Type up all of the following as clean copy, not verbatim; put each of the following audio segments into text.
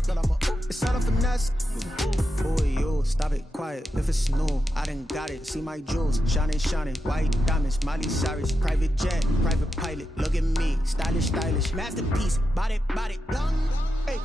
finesse. It's all a finesse. Boy, yo, stop it, quiet. If it's new, I done got it. See my jewels, shining, shining. White diamonds, Miley Cyrus. Private jet, private pilot. Look at me, stylish, stylish. Masterpiece, body, young. Hey.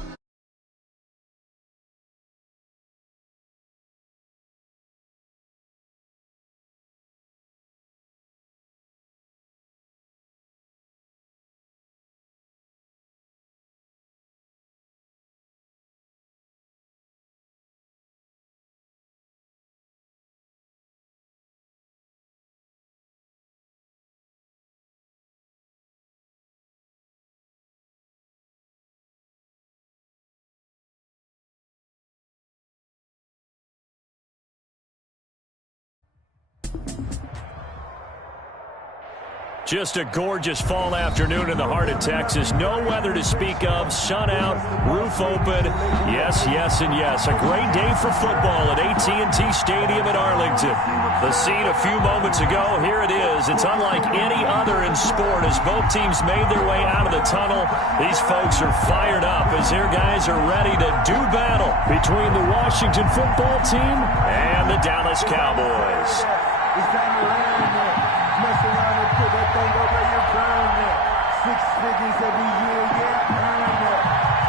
Just a gorgeous fall afternoon in the heart of Texas. No weather to speak of. Sun out, roof open. Yes, yes, and yes. A great day for football at AT&T Stadium in Arlington. The scene a few moments ago, here it is. It's unlike any other in sport as both teams made their way out of the tunnel. These folks are fired up as their guys are ready to do battle between the Washington football team and the Dallas Cowboys. It's time to land there. Mess around and put that thing over your burn there. 6 figures every year, yeah, earn that.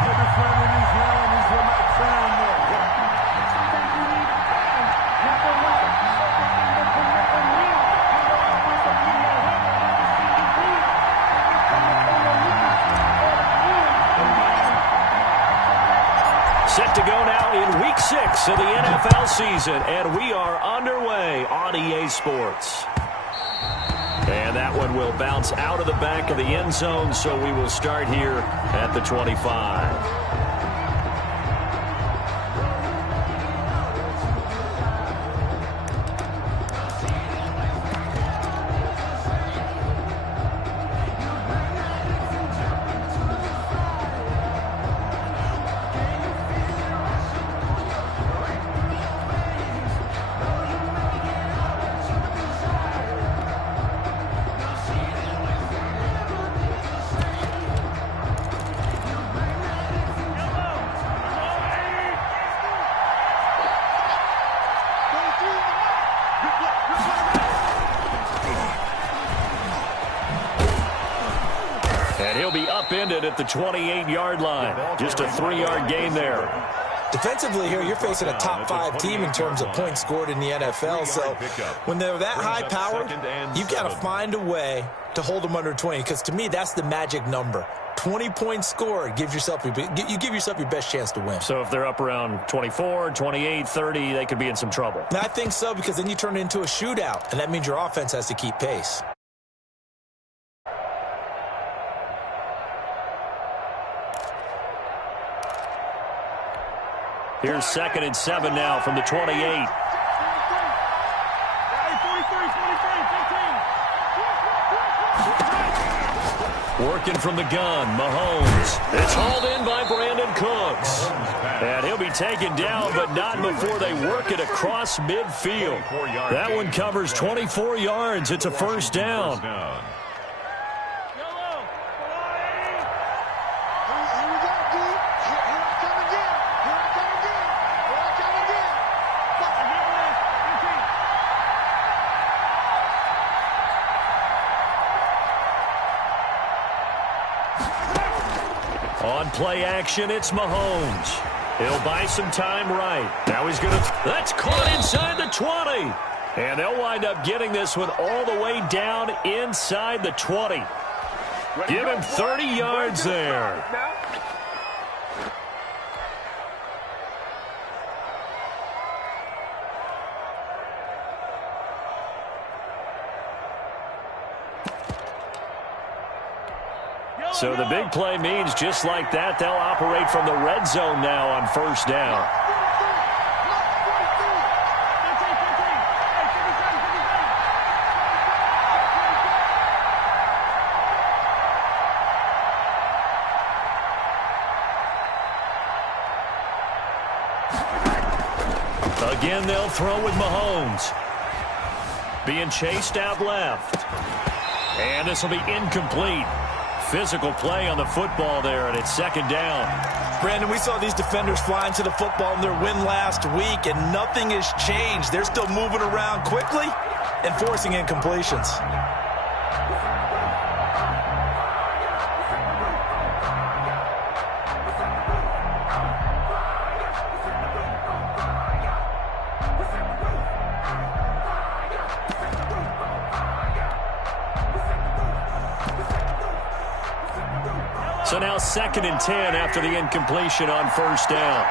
Every front of these land is where my turn there. Set to go now in Week 6 of the NFL season, and we are underway on EA Sports. And that one will bounce out of the back of the end zone, so we will start here at the 25. And he'll be upended at the 28-yard line. Just a 3-yard gain there. Defensively here, you're facing a top 5 team in terms of points scored in the NFL. So when they're that high powered, you've got to find a way to hold them under 20. Because to me, that's the magic number. 20 points scored, you give yourself your best chance to win. So if they're up around 24, 28, 30, they could be in some trouble. And I think so, because then you turn it into a shootout, and that means your offense has to keep pace. Here's 2nd and 7 now from the 28. Working from the gun, Mahomes. It's hauled in by Brandon Cooks. And he'll be taken down, but not before they work it across midfield. That one covers 24 yards. It's a first down. On play action, it's Mahomes. He'll buy some time right. Now he's going to... That's caught inside the 20. And they'll wind up getting this one all the way down inside the 20. Give him 30 yards there. So the big play means just like that, they'll operate from the red zone now on first down. Again, they'll throw with Mahomes. Being chased out left. And this will be incomplete. physical play on the football there, and it's second down. Brandon, we saw these defenders flying to the football in their win last week, and nothing has changed. They're still moving around quickly and forcing incompletions. So now 2nd and 10 after the incompletion on first down.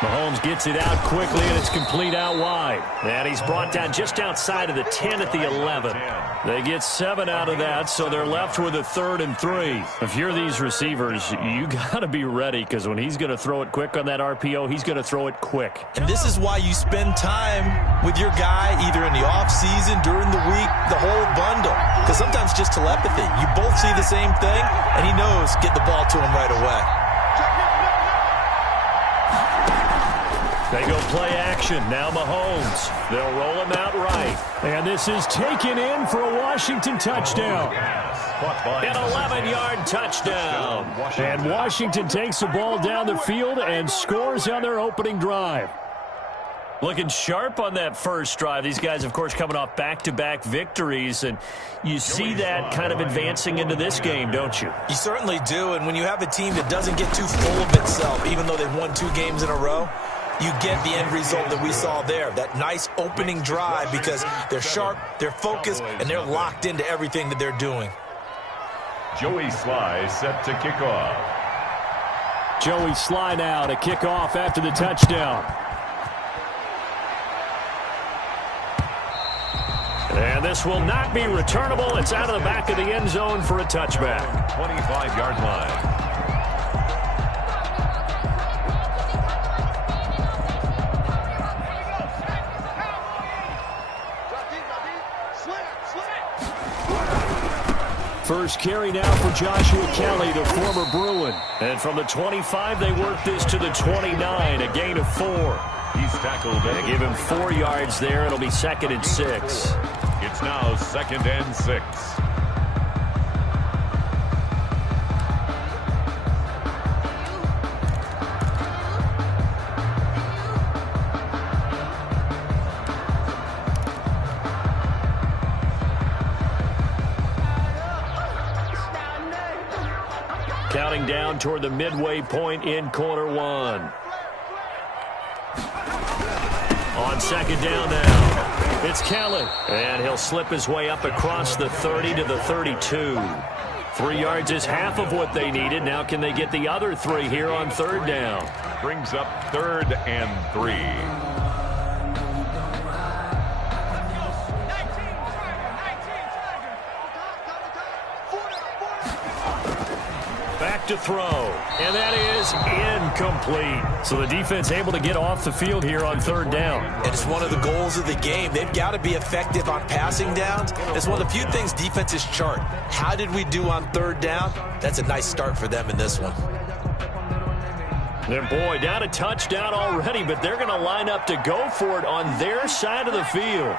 Mahomes gets it out quickly, and it's complete out wide. And he's brought down just outside of the 10 at the 11. They get 7 out of that, so they're left with a 3rd and 3. If you're these receivers, you got to be ready, because when he's going to throw it quick on that RPO, he's going to throw it quick. And this is why you spend time with your guy either in the offseason, during the week, the whole bundle. Because sometimes just telepathy. You both see the same thing, and he knows get the ball to him right away. They go play action. Now Mahomes. They'll roll him out right. And this is taken in for a Washington touchdown. An 11-yard touchdown. And Washington takes the ball down the field and scores on their opening drive. Looking sharp on that first drive. These guys, of course, coming off back-to-back victories, and you see that kind of advancing into this game, don't you? You certainly do, and when you have a team that doesn't get too full of itself, even though they've won 2 games in a row, you get the end result that we saw there, that nice opening drive, because they're sharp, they're focused, and they're locked into everything that they're doing. Joey Sly set to kick off. Joey Sly now to kick off after the touchdown. And this will not be returnable. It's out of the back of the end zone for a touchback. 25-yard line. First carry now for Joshua Kelly, the former Bruin. And from the 25, they work this to the 29, a gain of 4. He's tackled. They give him 4 yards there. It'll be 2nd and 6. It's now 2nd and 6. Counting down toward the midway point in quarter 1. On 2nd down now, it's Kelly. And he'll slip his way up across the 30 to the 32. 3 yards is half of what they needed. Now can they get the other 3 here on 3rd down? Brings up 3rd and 3. Back to throw, and that is incomplete. So the defense able to get off the field here on 3rd down. And it's one of the goals of the game. They've got to be effective on passing downs. It's one of the few things defenses chart. How did we do on 3rd down? That's a nice start for them in this one. And boy, down a touchdown already, but they're going to line up to go for it on their side of the field.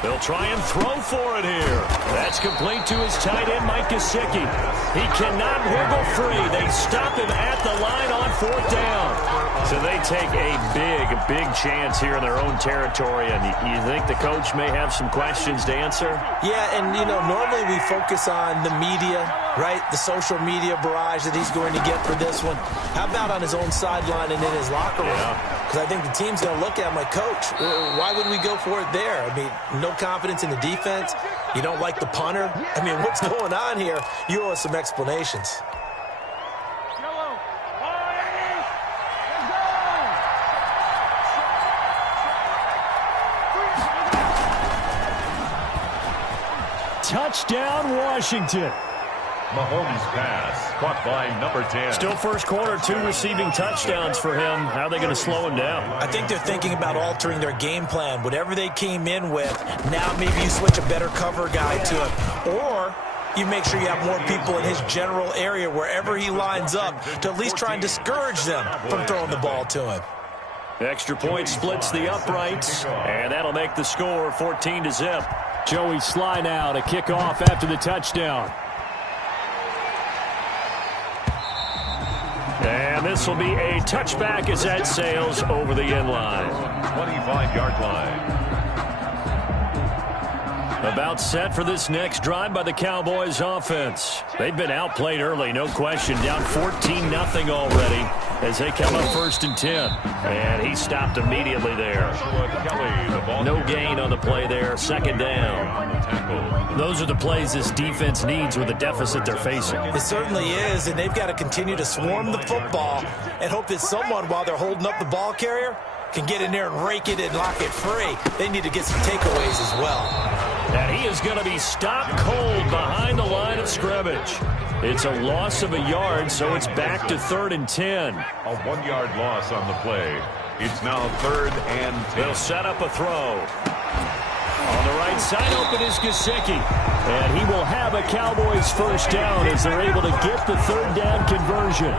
They'll try and throw for it here. That's complete to his tight end, Mike Gesicki. He cannot wiggle free. They stop him at the line on 4th down. So they take a big chance here in their own territory. And you think the coach may have some questions to answer? Yeah, and, you know, normally we focus on the media, right? The social media barrage that he's going to get for this one. How about on his own sideline and in his locker room? Because I think the team's going to look at him like, Coach, why would we go for it there? I mean, no confidence in the defense. You don't like the punter. I mean, what's going on here? You owe us some explanations. Touchdown, Washington. Mahomes pass, caught by number 10. Still first quarter, 2 receiving touchdowns for him. How are they going to slow him down? I think they're thinking about altering their game plan. Whatever they came in with, now maybe you switch a better cover guy to him. Or you make sure you have more people in his general area wherever he lines up to at least try and discourage them from throwing the ball to him. Extra point splits the uprights, and that'll make the score 14-0. Joey Sly now to kick off after the touchdown. And this will be a touchback as that sails over the end line. 25-yard line. About set for this next drive by the Cowboys offense. They've been outplayed early, no question. Down 14-0 already as they come up 1st and 10. And he stopped immediately there. No gain on the play there. 2nd down. Those are the plays this defense needs with the deficit they're facing. It certainly is, and they've got to continue to swarm the football and hope that someone, while they're holding up the ball carrier, can get in there and rake it and lock it free. They need to get some takeaways as well. And he is going to be stopped cold behind the line of scrimmage. It's a loss of a yard, so it's back to 3rd and 10. A 1-yard loss on the play. It's now 3rd and 10. They'll set up a throw. On the right side, open is Gesicki. And he will have a Cowboys 1st down as they're able to get the 3rd down conversion.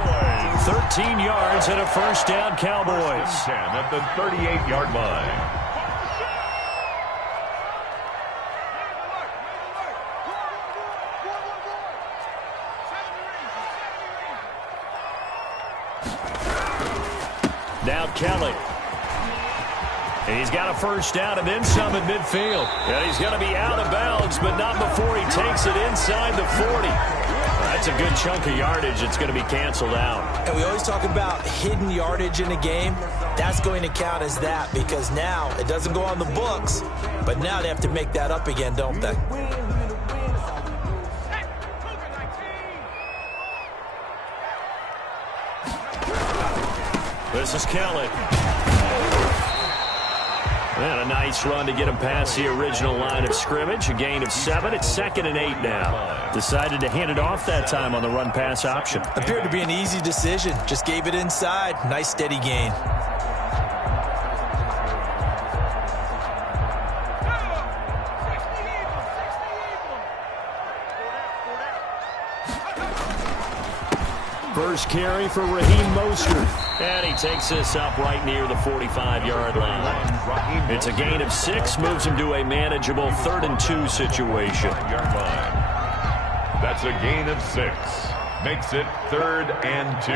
13 yards and a 1st down Cowboys. 10 at the 38-yard line. Now Kelly. And he's got a 1st down and then some at midfield. And he's going to be out of bounds, but not before he takes it inside the 40. That's a good chunk of yardage. It's going to be canceled out. And we always talk about hidden yardage in a game. That's going to count as that because now it doesn't go on the books, but now they have to make that up again, don't they? This is Kelly. And a nice run to get him past the original line of scrimmage. A gain of 7. It's 2nd and 8 now. Decided to hand it off that time on the run-pass option. Appeared to be an easy decision. Just gave it inside. Nice steady gain. First carry for Raheem Mostert. And he takes this up right near the 45-yard line. It's a gain of 6, moves him to a manageable 3rd and 2 situation. That's a gain of 6. Makes it 3rd and 2.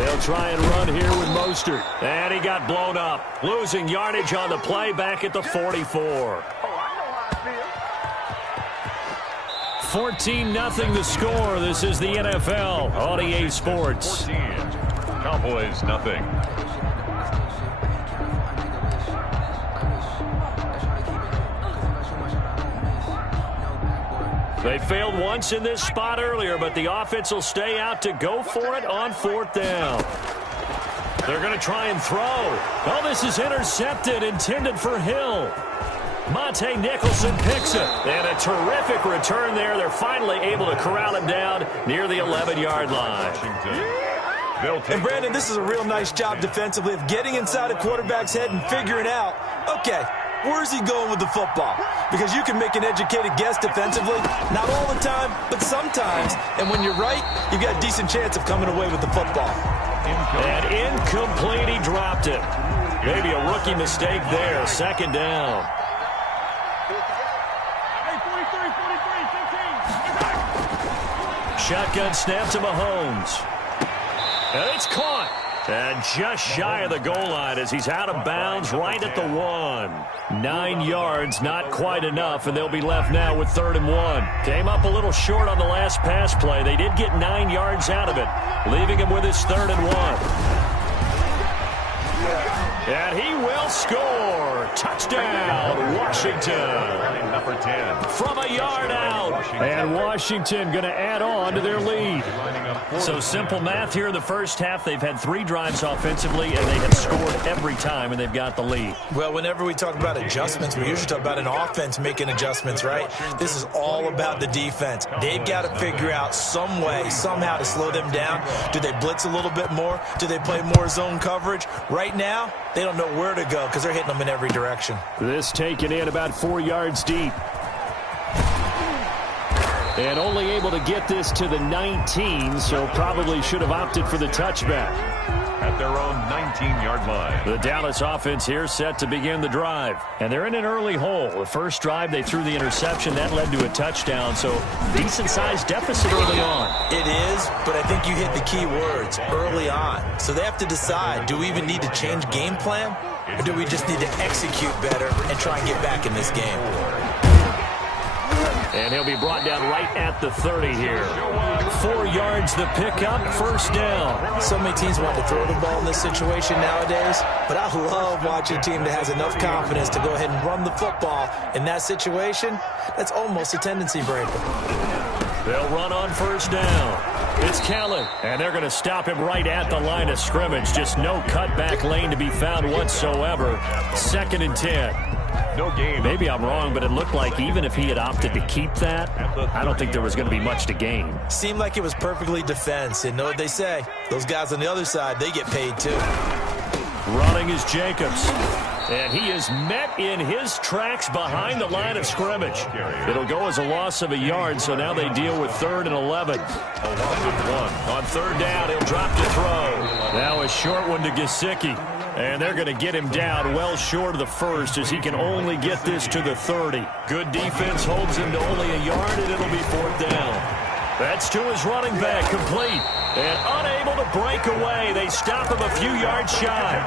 They'll try and run here with Mostert. And he got blown up. Losing yardage on the play back at the 44. 14-0 the score. This is the NFL on EA Sports. 14. Cowboys nothing. They failed once in this spot earlier, but the offense will stay out to go for it on 4th down. They're going to try and throw. Oh, this is intercepted, intended for Hill. Monte Nicholson picks it. And a terrific return there. They're finally able to corral him down near the 11-yard line. And Brandon, this is a real nice job defensively of getting inside a quarterback's head and figuring out, okay, where's he going with the football? Because you can make an educated guess defensively, not all the time, but sometimes. And when you're right, you've got a decent chance of coming away with the football. And incomplete, he dropped it. Maybe a rookie mistake there. 2nd down. Shotgun snap to Mahomes. And it's caught. And just shy of the goal line as he's out of bounds right at the 1. 9 yards, not quite enough, and they'll be left now with 3rd and 1. Came up a little short on the last pass play. They did get 9 yards out of it, leaving him with his 3rd and 1. And he will score. Touchdown, Washington. Number 10. From a yard out. And Washington going to add on to their lead. So simple math here in the first half. They've had 3 drives offensively, and they have scored every time, and they've got the lead. Well, whenever we talk about adjustments, we usually talk about an offense making adjustments, right? This is all about the defense. They've got to figure out some way, somehow to slow them down. Do they blitz a little bit more? Do they play more zone coverage? Right now, they don't know where to go because they're hitting them in every direction. This taken in about 4 yards deep. And only able to get this to the 19, so probably should have opted for the touchback. At their own 19-yard line. The Dallas offense here set to begin the drive. And they're in an early hole. The first drive, they threw the interception. That led to a touchdown, so decent-sized deficit early on. It is, but I think you hit the key words, early on. So they have to decide, do we even need to change game plan? Or do we just need to execute better and try and get back in this game? And he'll be brought down right at the 30 here. 4 yards the pickup, first down. So many teams want to throw the ball in this situation nowadays, but I love watching a team that has enough confidence to go ahead and run the football. In that situation, that's almost a tendency breaker. They'll run on first down. It's Kelly, and they're going to stop him right at the line of scrimmage. Just no cutback lane to be found whatsoever. 2nd and 10. No gain. Maybe I'm wrong, but it looked like even if he had opted to keep that, I don't think there was going to be much to gain. Seemed like it was perfectly defense. And know what they say? Those guys on the other side, they get paid too. Running is Jacobs. And he is met in his tracks behind the line of scrimmage. It'll go as a loss of a yard, so now they deal with 3rd and 11. On 3rd down, he'll drop to throw. Now a short one to Gesicki. And they're going to get him down well short of the first as he can only get this to the 30. Good defense holds him to only a yard, and it'll be 4th down. That's to his running back, complete. And unable to break away. They stop him a few yards shy.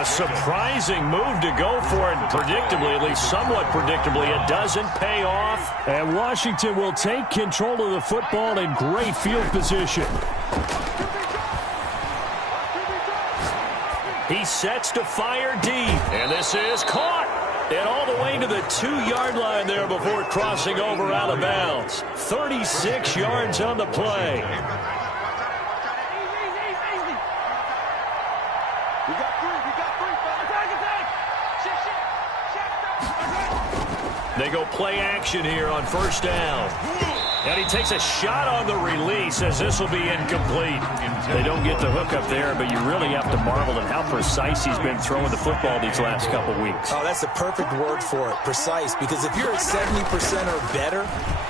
A surprising move to go for it. Predictably, at least somewhat predictably, it doesn't pay off. And Washington will take control of the football in great field position. He sets to fire deep. And this is caught. And all the way to the 2-yard line there before crossing over out of bounds. 36 yards on the play. They go play action here on first down. And he takes a shot on the release as this will be incomplete. They don't get the hook up there, but you really have to marvel at how precise he's been throwing the football these last couple weeks. Oh, that's the perfect word for it, precise. Because if you're at 70% or better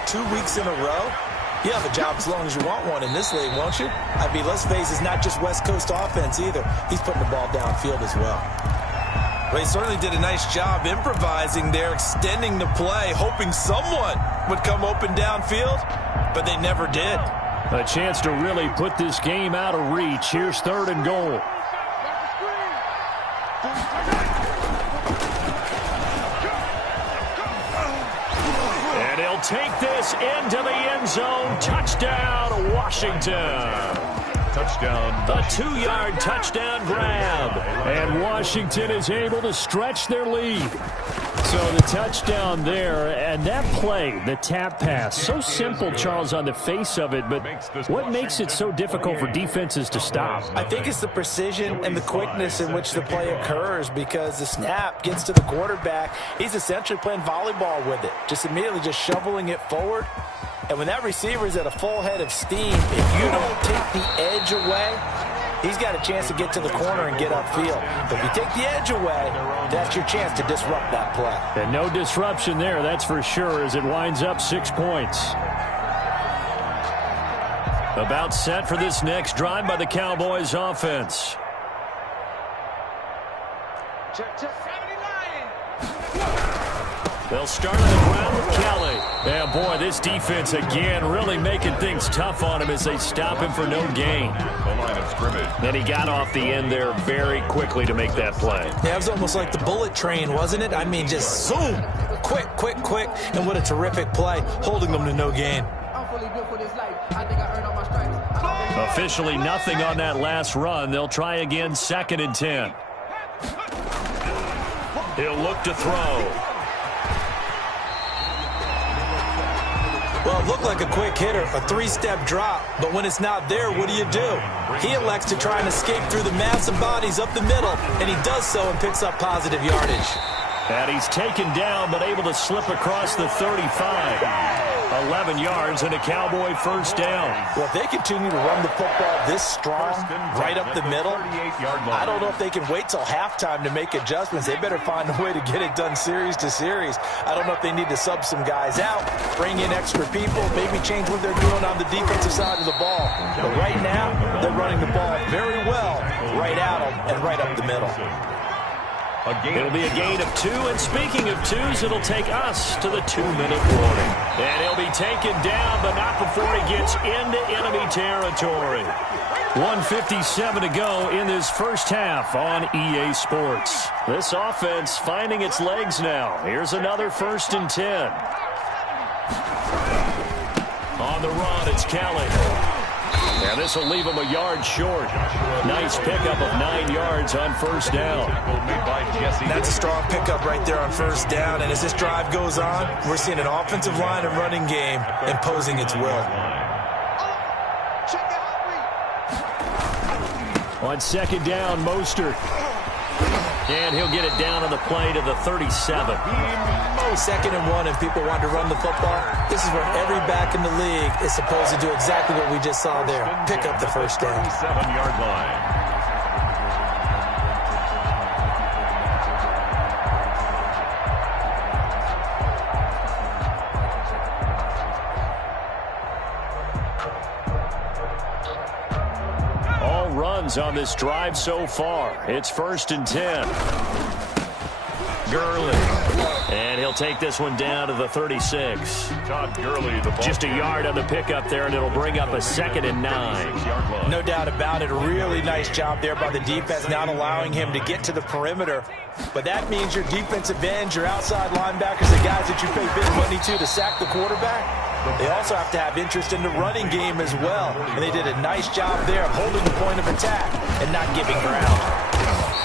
2 weeks in a row, you have a job as long as you want one in this league, won't you? I mean, let's face it, it's not just West Coast offense either. He's putting the ball downfield as well. Well, he certainly did a nice job improvising there, extending the play, hoping someone would come open downfield, but they never did. A chance to really put this game out of reach. Here's 3rd and goal. And he'll take this into the end zone. Touchdown, Washington. Touchdown. A 2-yard touchdown grab. And Washington is able to stretch their lead. So the touchdown there, and that play, the tap pass, so simple, Charles, on the face of it, but what makes it so difficult for defenses to stop? I think it's the precision and the quickness in which the play occurs, because the snap gets to the quarterback. He's essentially playing volleyball with it, just immediately just shoveling it forward. And when that receiver is at a full head of steam, if you don't take the edge away, he's got a chance to get to the corner and get upfield. But if you take the edge away, that's your chance to disrupt that play. And no disruption there, that's for sure, as it winds up 6 points. About set for this next drive by the Cowboys offense. They'll start on the ground with Kelly. And boy, this defense again really making things tough on him as they stop him for no gain. The line of scrimmage. Then he got off the end there very quickly to make that play. Yeah, it was almost like the bullet train, wasn't it? I mean, just zoom. Quick, quick, quick. And what a terrific play, holding them to no gain. Officially nothing on that last run. They'll try again, 2nd and 10. He'll look to throw. Well, it looked like a quick hitter, a 3-step drop, but when it's not there, what do? He elects to try and escape through the massive bodies up the middle, and he does so and picks up positive yardage. And he's taken down, but able to slip across the 35. 11 yards and a Cowboy first down. Well, if they continue to run the football this strong, right up the middle, I don't know if they can wait till halftime to make adjustments. They better find a way to get it done series to series. I don't know if they need to sub some guys out, bring in extra people, maybe change what they're doing on the defensive side of the ball. But right now, they're running the ball very well right at them and right up the middle. It'll be a gain of 2, and speaking of 2s, it'll take us to the 2-minute warning. And he'll be taken down, but not before he gets into enemy territory. 1:57 to go in this first half on EA Sports. This offense finding its legs now. Here's another 1st and 10. On the run, it's Kelly. And this will leave him a yard short. Nice pickup of 9 yards on first down. That's a strong pickup right there on first down. And as this drive goes on, we're seeing an offensive line and running game imposing its will. On second down, Mostert. And he'll get it down on the play to the 37. 2nd and 1, and people want to run the football. This is where every back in the league is supposed to do exactly what we just saw there. Pick up the first down. 7-yard line. All runs on this drive so far. It's 1st and 10. Gurley. And he'll take this one down to the 36. Todd Gurley, the ball. Just a yard on the pickup there, and it'll bring up a 2nd and 9. No doubt about it. A really nice job there by the defense, not allowing him to get to the perimeter. But that means your defensive ends, your outside linebackers, the guys that you pay big money to sack the quarterback, they also have to have interest in the running game as well. And they did a nice job there of holding the point of attack and not giving ground.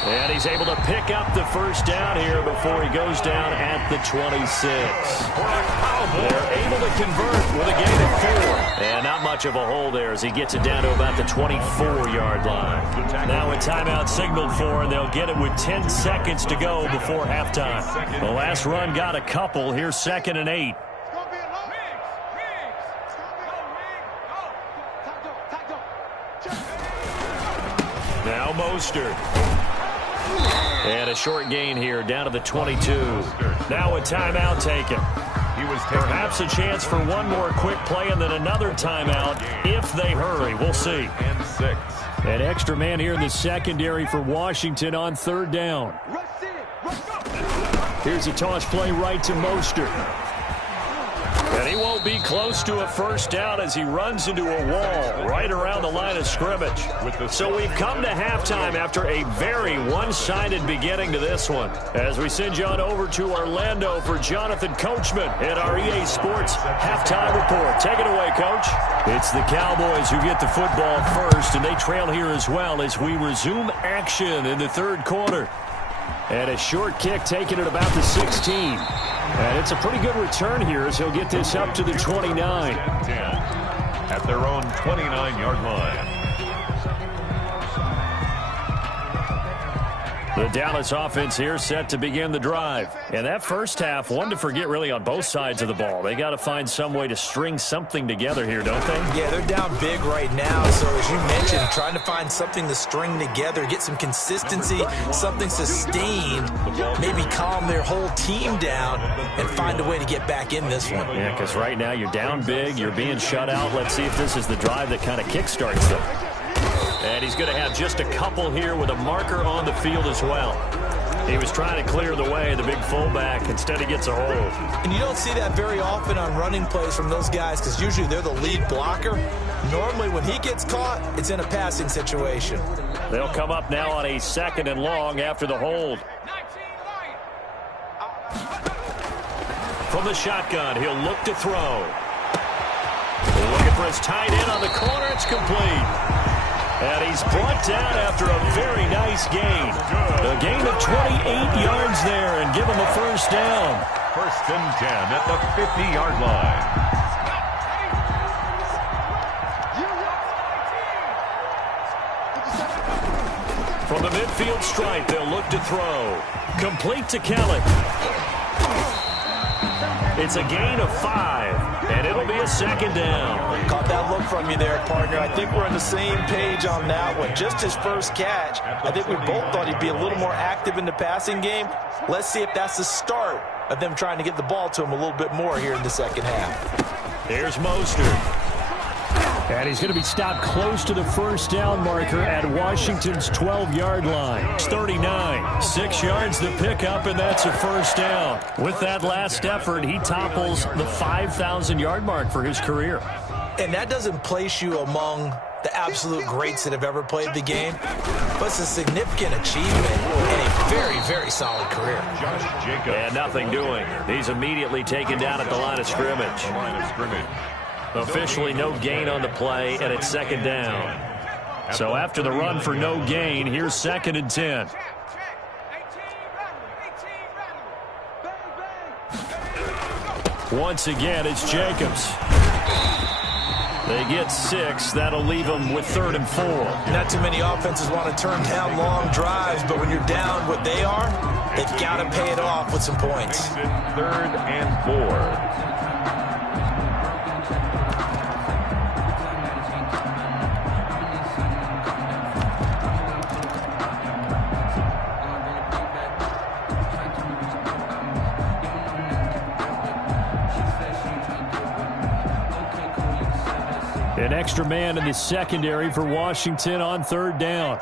And he's able to pick up the first down here before he goes down at the 26. They're able to convert with a gain of 4. And not much of a hole there as he gets it down to about the 24-yard line. Now a timeout signaled for, and they'll get it with 10 seconds to go before halftime. The last run got a couple. Here's 2nd and 8. Now Mostert. And a short gain here down to the 22. Now a timeout taken. Perhaps a chance for one more quick play and then another timeout if they hurry. We'll see. And 6. An extra man here in the secondary for Washington on 3rd down. Here's a toss play right to Mostert. And he won't be close to a first down as he runs into a wall right around the line of scrimmage. So we've come to halftime after a very one-sided beginning to this one. As we send you on over to Orlando for Jonathan Coachman in our EA Sports Halftime Report. Take it away, Coach. It's the Cowboys who get the football first, and they trail here as well as we resume action in the 3rd quarter. And a short kick taken at about the 16. And it's a pretty good return here as he'll get this up to the 29. 10 at their own 29-yard line. The Dallas offense here set to begin the drive. And that first half, one to forget really on both sides of the ball. They got to find some way to string something together here, don't they? Yeah, they're down big right now. So as you mentioned, trying to find something to string together, get some consistency, something sustained, maybe calm their whole team down and find a way to get back in this one. Yeah, because right now you're down big, you're being shut out. Let's see if this is the drive that kind of kickstarts them. And he's going to have just a couple here with a marker on the field as well. He was trying to clear the way, the big fullback. Instead, he gets a hold. And you don't see that very often on running plays from those guys because usually they're the lead blocker. Normally, when he gets caught, it's in a passing situation. They'll come up now on a 2nd and long after the hold. From the shotgun, he'll look to throw. Looking for his tight end on the corner. It's complete. And he's brought down after a very nice gain. A gain of 28 yards there and give him a first down. 1st and 10 at the 50-yard line. From the midfield stripe, they'll look to throw. Complete to Kelly. It's a gain of 5, and it'll be a second down. Caught that look from you there, partner. I think we're on the same page on that one. Just his first catch, I think we both thought he'd be a little more active in the passing game. Let's see if that's the start of them trying to get the ball to him a little bit more here in the second half. Here's Mostert. And he's going to be stopped close to the first down marker at Washington's 12-yard line. It's 39. 6 yards the pickup, and that's a first down. With that last effort, he topples the 5,000-yard mark for his career. And that doesn't place you among the absolute greats that have ever played the game, but it's a significant achievement and a very, very solid career. And nothing doing. He's immediately taken down at the line of scrimmage. Officially no gain on the play, and it's second down. So after the run for no gain, here's 2nd and 10. Once again, it's Jacobs. They get 6. That'll leave them with 3rd and 4. Not too many offenses want to turn down long drives, but when you're down what they are, they've got to pay it off with some points. 3rd and 4. An extra man in the secondary for Washington on 3rd down.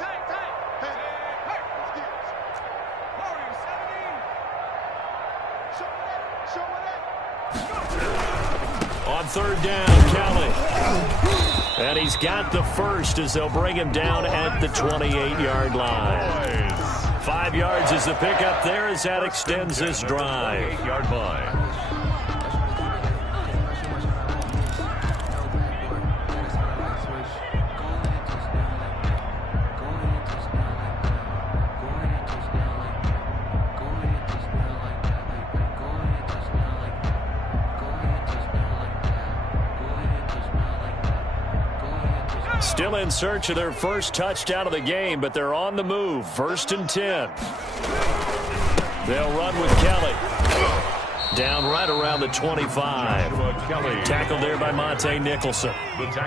On 3rd down, Kelly. And he's got the first as they'll bring him down at the 28-yard line. 5 yards is the pickup there as that extends this drive. 8-yard line. Still in search of their first touchdown of the game, but they're on the move. 1st and 10. They'll run with Kelly. Down right around the 25. Tackled there by Monte Nicholson.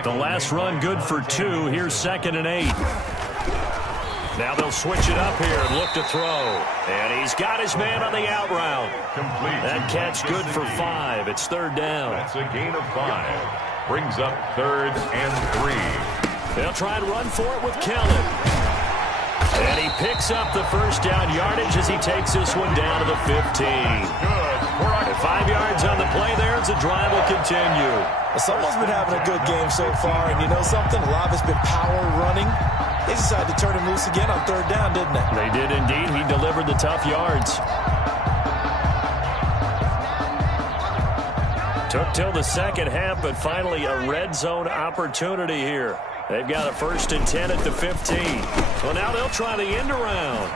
The last run good for 2. Here's 2nd and 8. Now they'll switch it up here and look to throw. And he's got his man on the out route. That catch good for 5. It's 3rd down. That's a gain of 5. Brings up 3rd and 3. They'll try and run for it with Kelly. And he picks up the first down yardage as he takes this one down to the 15. Good. 5 yards on the play there as the drive will continue. Someone's been having a good game so far, and you know something? A lot of it's been power running. They decided to turn him loose again on 3rd down, didn't they? They did indeed. He delivered the tough yards. Took till the second half, but finally a red zone opportunity here. They've got a 1st and 10 at the 15. Well, now they'll try the end around.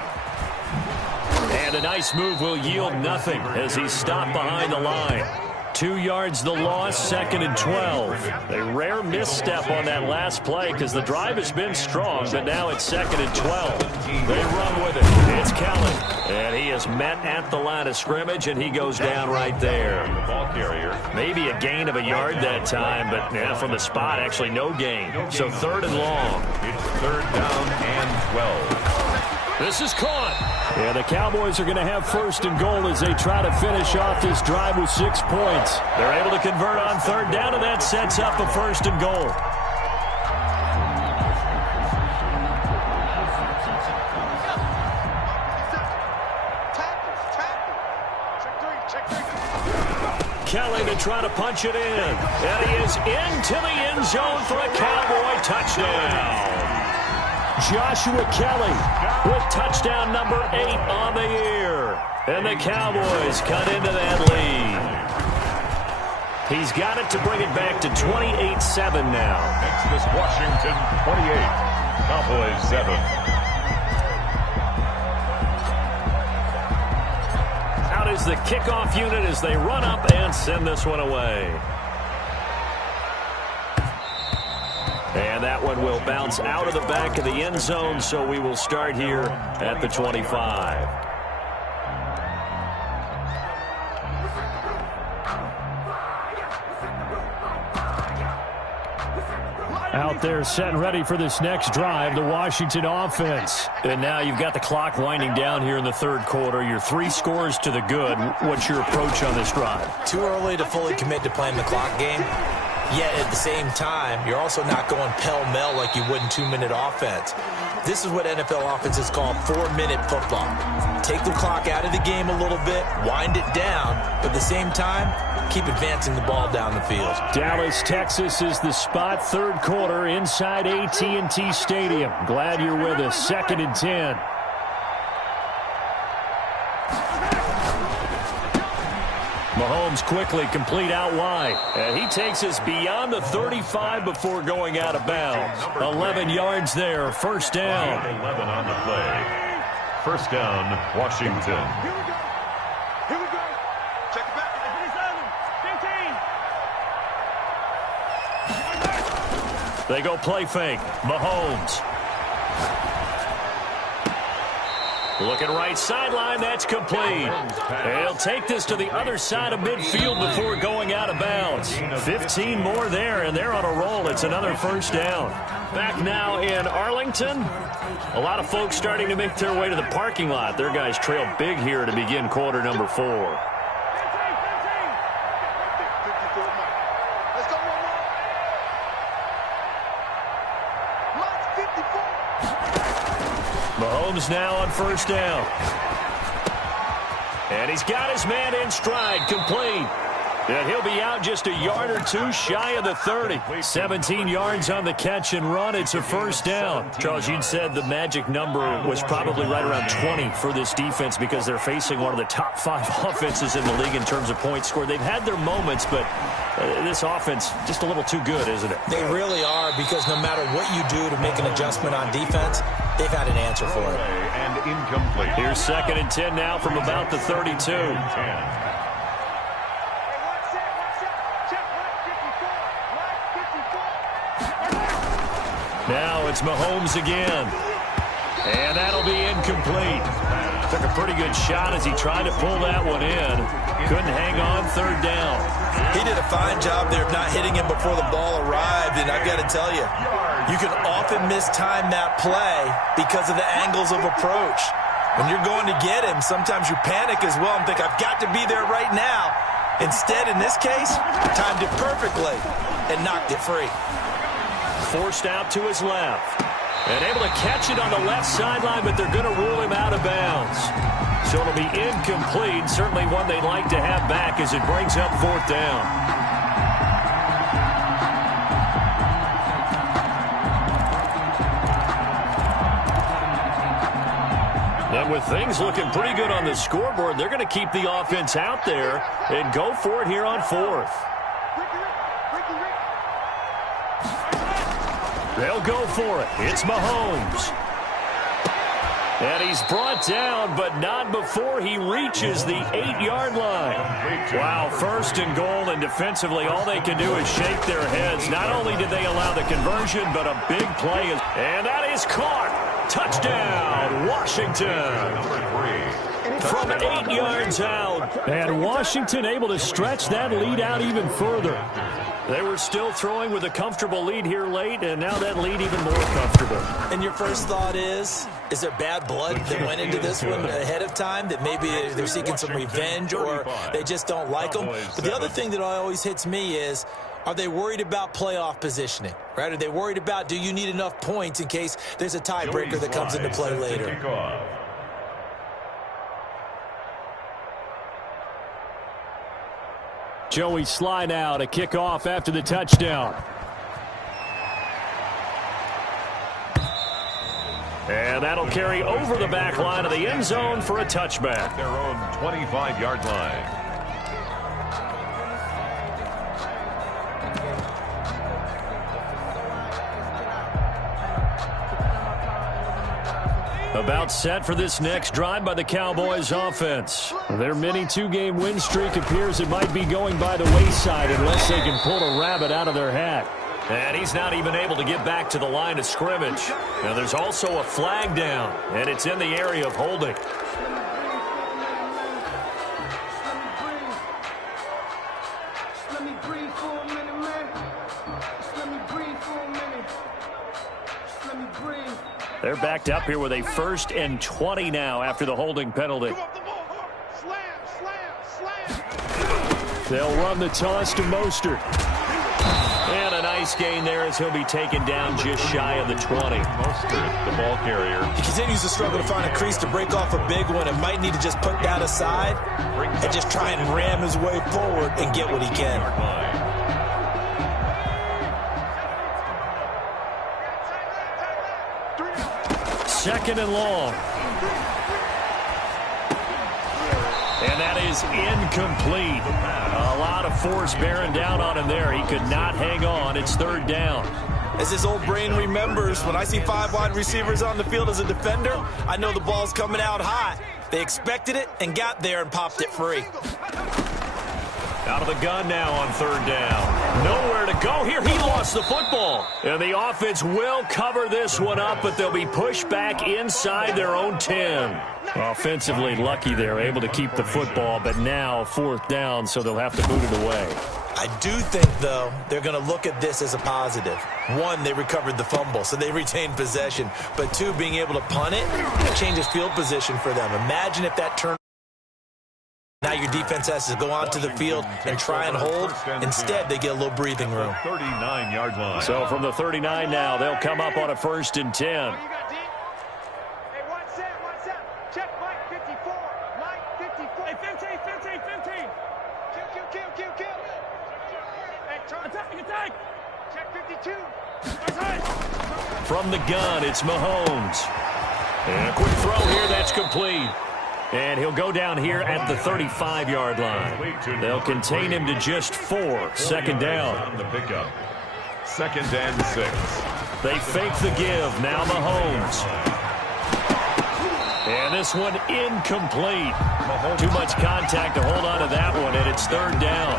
And a nice move will yield nothing as he's stopped behind the line. 2 yards the loss, 2nd and 12. A rare misstep on that last play because the drive has been strong, but now it's 2nd and 12. They run with it. It's Kelly. And he is met at the line of scrimmage, and he goes down right there. Ball carrier. Maybe a gain of a yard that time, but from the spot, actually no gain. So 3rd and long. It's 3rd down and 12. This is caught. Yeah, the Cowboys are going to have 1st and goal as they try to finish off this drive with 6 points. They're able to convert on 3rd down, and that sets up a 1st and goal. Kelly to try to punch it in. And he is into the end zone for a Cowboy touchdown. Joshua Kelly with touchdown number 8 on the year. And the Cowboys cut into that lead. He's got it to bring it back to 28-7 now. Exodus Washington 28, Cowboys 7. Out is the kickoff unit as they run up and send this one away. And that one will bounce out of the back of the end zone, so we will start here at the 25. Out there set and ready for this next drive, the Washington offense. And now you've got the clock winding down here in the third quarter. You're 3 scores to the good. What's your approach on this drive? Too early to fully commit to playing the clock game. Yet at the same time, you're also not going pell-mell like you would in 2-minute offense. This is what NFL offenses call 4-minute football. Take the clock out of the game a little bit, wind it down, but at the same time, keep advancing the ball down the field. Dallas, Texas is the spot, third quarter inside AT&T Stadium. Glad you're with us. 2nd and 10. Mahomes quickly complete out wide. And he takes us beyond the 35 before going out of bounds. 11 yards there, first down. 11 on the play. First down, Washington. Here we go. Here we go. Check it back. They go play fake. Mahomes. Looking right sideline, that's complete. He'll take this to the other side of midfield before going out of bounds. 15 more there, and they're on a roll. It's another first down. Back now in Arlington. A lot of folks starting to make their way to the parking lot. Their guys trail big here to begin quarter number 4. Mahomes now on first down. And he's got his man in stride, complete. And he'll be out just a yard or two shy of the 30. 17 yards on the catch and run. It's a first down. Charles, you'd said the magic number was probably right around 20 for this defense because they're facing one of the top 5 offenses in the league in terms of points scored. They've had their moments, but this offense just a little too good, isn't it? They really are, because no matter what you do to make an adjustment on defense, they've had an answer for it. And incomplete. Here's 2nd and 10 now from about the 32. Now it's Mahomes again. And that'll be incomplete. Took a pretty good shot as he tried to pull that one in. Couldn't hang on, third down. He did a fine job there of not hitting him before the ball arrived, and I've got to tell you, you can often mistime that play because of the angles of approach. When you're going to get him, sometimes you panic as well and think, I've got to be there right now. Instead, in this case, timed it perfectly and knocked it free. Forced out to his left. And able to catch it on the left sideline, but they're going to rule him out of bounds. So it'll be incomplete. Certainly one they'd like to have back as it brings up fourth down. And with things looking pretty good on the scoreboard, they're going to keep the offense out there and go for it here on fourth. They'll go for it. It's Mahomes. And he's brought down, but not before he reaches the 8-yard line. Wow, first and goal, and defensively all they can do is shake their heads. Not only did they allow the conversion, but a big play. And that is caught. Touchdown, Washington. From 8 yards out. And Washington able to stretch that lead out even further. They were still throwing with a comfortable lead here late, and now that lead even more comfortable. And your first thought is there bad blood that went into this one ahead of time, that maybe they're seeking some revenge or they just don't like them? But the other thing that always hits me is, are they worried about playoff positioning, right? Are they worried about, do you need enough points in case there's a tiebreaker that comes into play later? Joey Sly now to kick off after the touchdown. And that'll carry over the back line of the end zone for a touchback. Their own 25-yard line. About set for this next drive by the Cowboys offense. Their mini 2-game win streak appears it might be going by the wayside unless they can pull a rabbit out of their hat. And he's not even able to get back to the line of scrimmage. Now there's also a flag down, and it's in the area of holding. They're backed up here with a 1st and 20 now after the holding penalty. They'll run the toss to Mostert. And a nice gain there as he'll be taken down just shy of the 20. Mostert, the ball carrier. He continues to struggle to find a crease to break off a big one and might need to just put that aside and just try and ram his way forward and get what he can. 2nd and long. And that is incomplete. A lot of force bearing down on him there. He could not hang on. It's 3rd down. As his old brain remembers, when I see 5 wide receivers on the field as a defender, I know the ball's coming out hot. They expected it and got there and popped it free. Out of the gun now on 3rd down. Nowhere to go here. He lost the football. And the offense will cover this one up, but they'll be pushed back inside their own 10. Offensively lucky they're able to keep the football, but now 4th down, so they'll have to boot it away. I do think, though, they're going to look at this as a positive. 1, they recovered the fumble, so they retained possession. But 2, being able to punt it, that changes field position for them. Imagine if that turned. Now your defense has to go onto the field and try and hold. Instead, they get a little breathing room. 39-yard line. So from the 39 now, they'll come up on a 1st and 10. From the gun, it's Mahomes. And a quick throw here, that's complete. And he'll go down here at the 35-yard line. They'll contain him to just 4. 2nd down. On the pickup. 2nd and 6. They fake the give. Now Mahomes. And this one incomplete. Too much contact to hold on to that one, and it's 3rd down.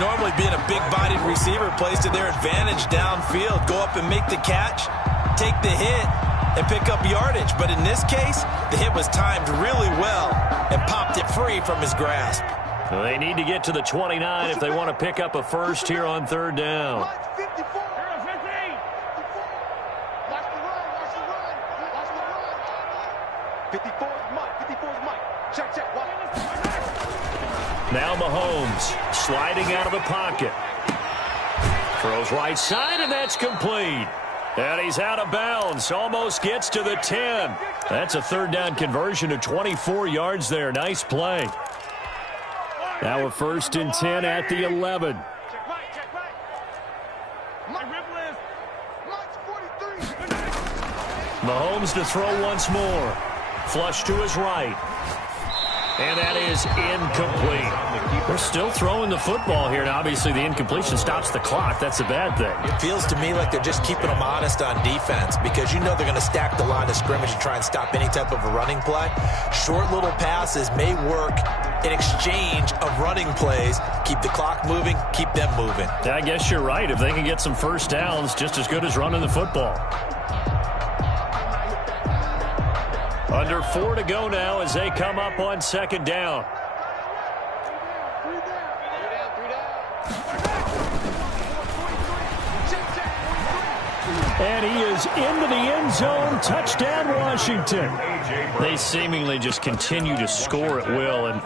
Normally being a big-bodied receiver plays to their advantage downfield. Go up and make the catch, take the hit, and pick up yardage. But in this case, the hit was timed really well and popped it free from his grasp. Well, they need to get to the 29 if they want to pick up a 1st here on 3rd down. Now Mahomes sliding out of the pocket. Throws right side, and that's complete. And he's out of bounds. Almost gets to the 10. That's a 3rd down conversion of 24 yards there. Nice play. Now a 1st and 10 at the 11. Mahomes to throw once more. Flush to his right. And that is incomplete. They're still throwing the football here. Now, obviously, the incompletion stops the clock. That's a bad thing. It feels to me like they're just keeping them honest on defense because you know they're going to stack the line of scrimmage and try and stop any type of a running play. Short little passes may work in exchange of running plays. Keep the clock moving, keep them moving. I guess you're right. If they can get some 1st downs, just as good as running the football. Under 4 to go now as they come up on 2nd down. And he is into the end zone. Touchdown, Washington. They seemingly just continue to score at will. And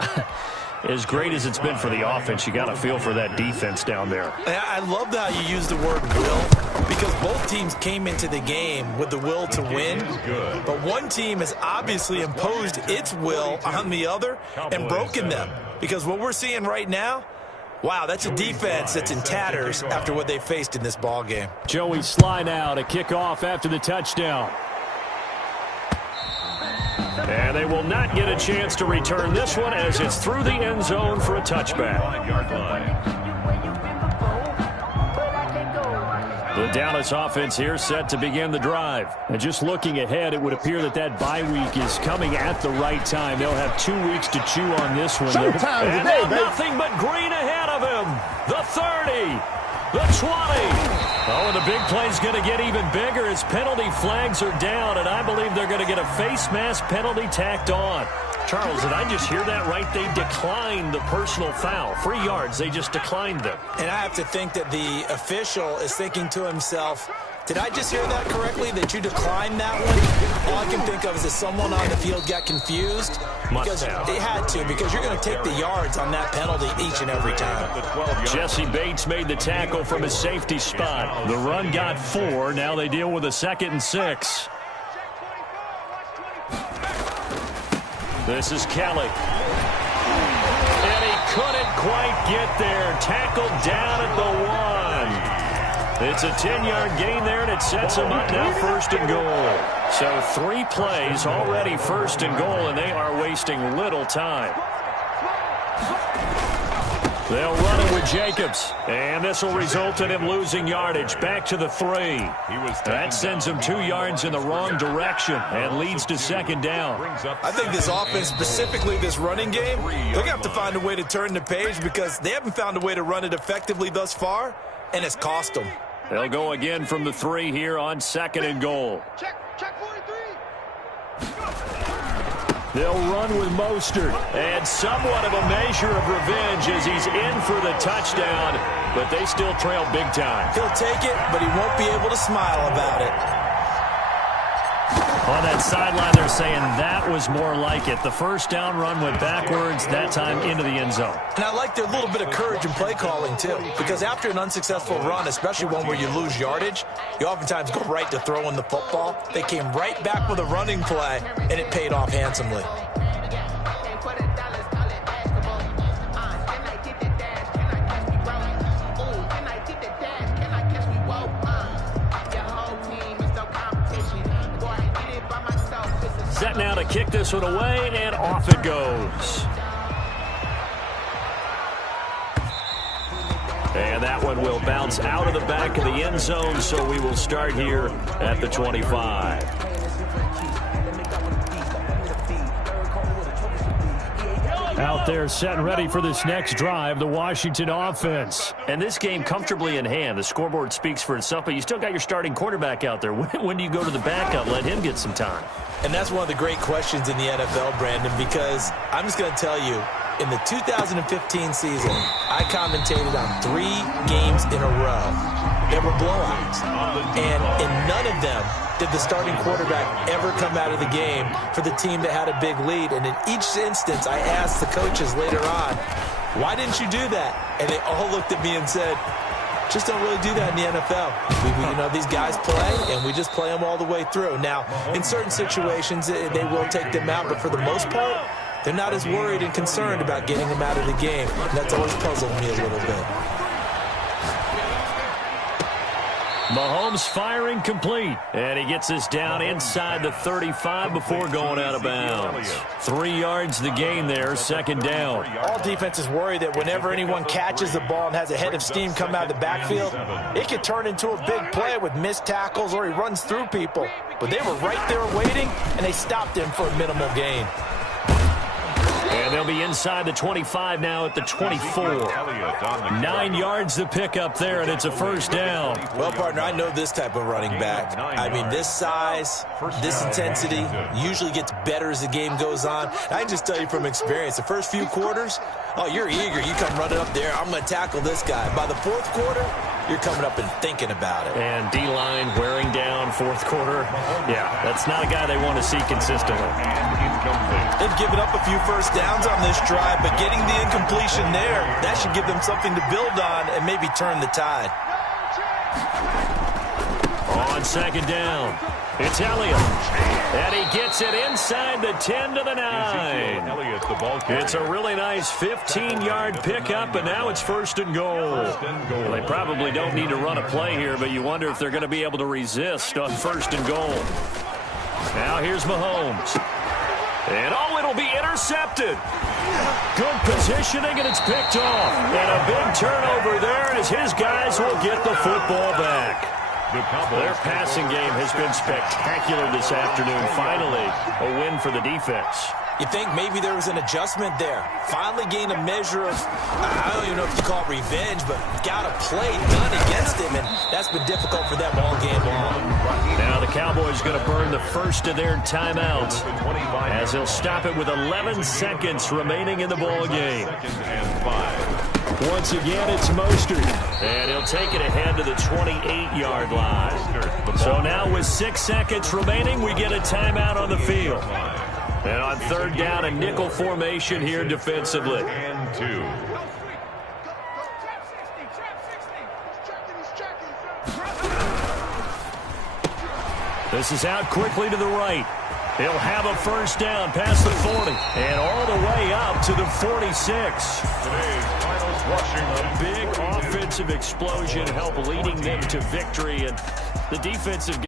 as great as it's been for the offense, you got to feel for that defense down there. I love how you use the word will because both teams came into the game with the will to win. But one team has obviously imposed its will on the other and broken them. Because what we're seeing right now, wow, that's a defense that's in tatters after what they faced in this ball game. Joey Sly now to kick off after the touchdown. And they will not get a chance to return this one as it's through the end zone for a touchback. The Dallas offense here set to begin the drive. And just looking ahead, it would appear that bye week is coming at the right time. They'll have 2 weeks to chew on this one. And now nothing but green ahead of him. The 30, the 20. Oh, and the big play's going to get even bigger as penalty flags are down, and I believe they're going to get a face mask penalty tacked on. Charles, did I just hear that right? They declined the personal foul. 3 yards, they just declined them. And I have to think that the official is thinking to himself, Did I just hear that correctly, that you declined that one? All I can think of is that someone on the field got confused. Because they had to, because you're going to take the yards on that penalty each and every time. Jesse Bates made the tackle from his safety spot. The run got 4. Now they deal with a 2nd and 6. This is Kelly. And he couldn't quite get there. Tackled down at the 1. It's a 10-yard gain there, and it sets him up now 1st and goal. So 3 plays already 1st and goal, and they are wasting little time. They'll run it with Jacobs, and this will result in him losing yardage. Back to the 3. That sends him 2 yards in the wrong direction and leads to 2nd down. I think this offense, specifically this running game, they're going to have to find a way to turn the page because they haven't found a way to run it effectively thus far, and it's cost them. They'll go again from the 3 here on 2nd and goal. Check 43. They'll run with Mostert, and somewhat of a measure of revenge as he's in for the touchdown, but they still trail big time. He'll take it, but he won't be able to smile about it. On that sideline, they're saying that was more like it. The first down run went backwards, that time into the end zone. And I like their little bit of courage in play calling, too, because after an unsuccessful run, especially one where you lose yardage, you oftentimes go right to throwing the football. They came right back with a running play, and it paid off handsomely. Set now to kick this one away, and off it goes. And that one will bounce out of the back of the end zone, so we will start here at the 25. Out there set and ready for this next drive, the Washington offense. And this game comfortably in hand. The scoreboard speaks for itself, but you still got your starting quarterback out there. When do you go to the backup? Let him get some time. And that's one of the great questions in the NFL, Brandon, because I'm just going to tell you, in the 2015 season, I commentated on 3 games in a row. There were blowouts. And in none of them did the starting quarterback ever come out of the game for the team that had a big lead. And in each instance, I asked the coaches later on, why didn't you do that? And they all looked at me and said, just don't really do that in the NFL. You know, these guys play, and we just play them all the way through. Now, in certain situations, they will take them out, but for the most part, they're not as worried and concerned about getting them out of the game. And that's always puzzled me a little bit. Mahomes firing complete, and he gets this down inside the 35 before going out of bounds. 3 yards the gain there, 2nd down. All defenses worry that whenever anyone catches the ball and has a head of steam come out of the backfield, it could turn into a big play with missed tackles or he runs through people. But they were right there waiting, and they stopped him for a minimal gain. And they'll be inside the 25 now at the 24. 9 yards to pick up there, and it's a 1st down. Well, partner, I know this type of running back. I mean, this size, this intensity usually gets better as the game goes on. I can just tell you from experience, the first few quarters, oh, you're eager. You come running up there, I'm going to tackle this guy. By the 4th quarter, you're coming up and thinking about it. And D-line wearing down 4th quarter. Yeah, that's not a guy they want to see consistently. They've given up a few first downs on this drive, but getting the incompletion there, that should give them something to build on and maybe turn the tide. On 2nd down, it's Elliott. And he gets it inside the 10 to the 9. It's a really nice 15-yard pickup, and now it's 1st and goal. Well, they probably don't need to run a play here, but you wonder if they're going to be able to resist on 1st and goal. Now here's Mahomes. And, oh, it'll be intercepted. Good positioning, and it's picked off. And a big turnover there as his guys will get the football back. Their passing game has been spectacular this afternoon. Finally, a win for the defense. You think maybe there was an adjustment there. Finally gained a measure of, I don't even know if you call it revenge, but got a play done against him, and that's been difficult for them all game long. Now the Cowboys going to burn the first of their timeouts as they'll stop it with 11 seconds remaining in the ball game. 2nd and 5. Once again, it's Mostert. And he'll take it ahead to the 28-yard line. So now with 6 seconds remaining, we get a timeout on the field. And on third down, a nickel formation here defensively. And 2. This is out quickly to the right. He'll have a first down past the 40 and all the way up to the 46. Today's finals rushing. A big offensive explosion helped leading them to victory, and the defensive